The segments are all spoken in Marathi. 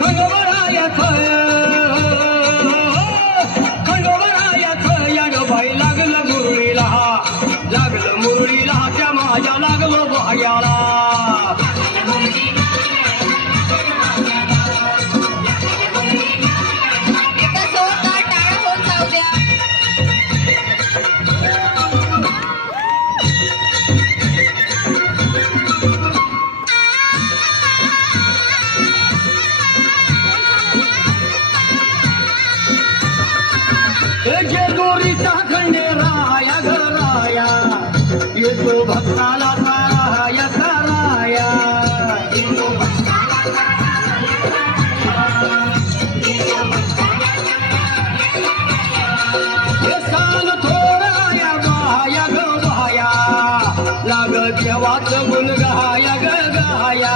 खंडोबरायाच बाई लागलं मुरळीला त्या माझ्या लागलो भाग्याला जेजुरीचा खंडेराया घराया येतो भक्ताला ताराया ताराया सांग थोराया गाया ग गाया लाग देवाचं गुण गाया ग गाया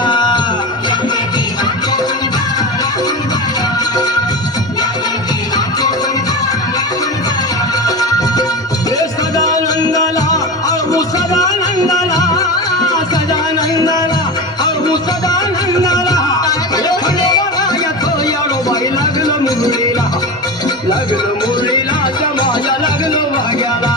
सदानंदाला अळू सदानंदाला अळू सदानंदाला याडो बाई लागलं मुरळीला समाजा लागलं भाग्याला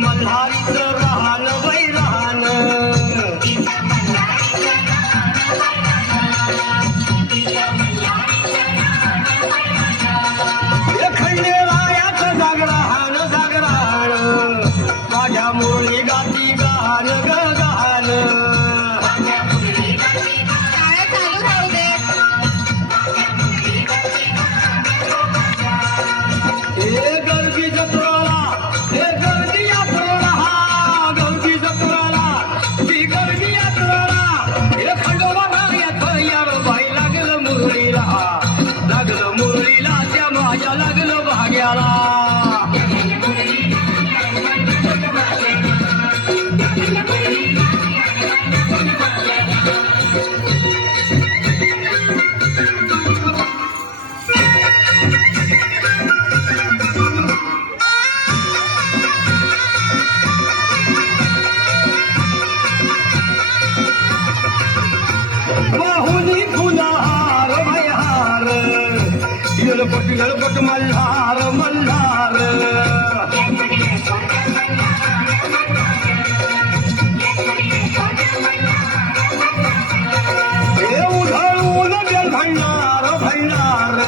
मल्हारीचं राहण वै राहण खंडेरायाचं जागरण माझ्या मुरळी गाती गहाण ग गहाण हे गर्दी जत्रोला हे गर्दी यात्रोला गर्दी जत्रोला ती गर्दी यात्रोला हे खंडोबारायाच यार बाई लागलं मुरळीला त्या माझ्या लागलं भाग्याला बाहुली फुलहार भयहार येळपट मल्हार मल्हार हे उधळून भंडार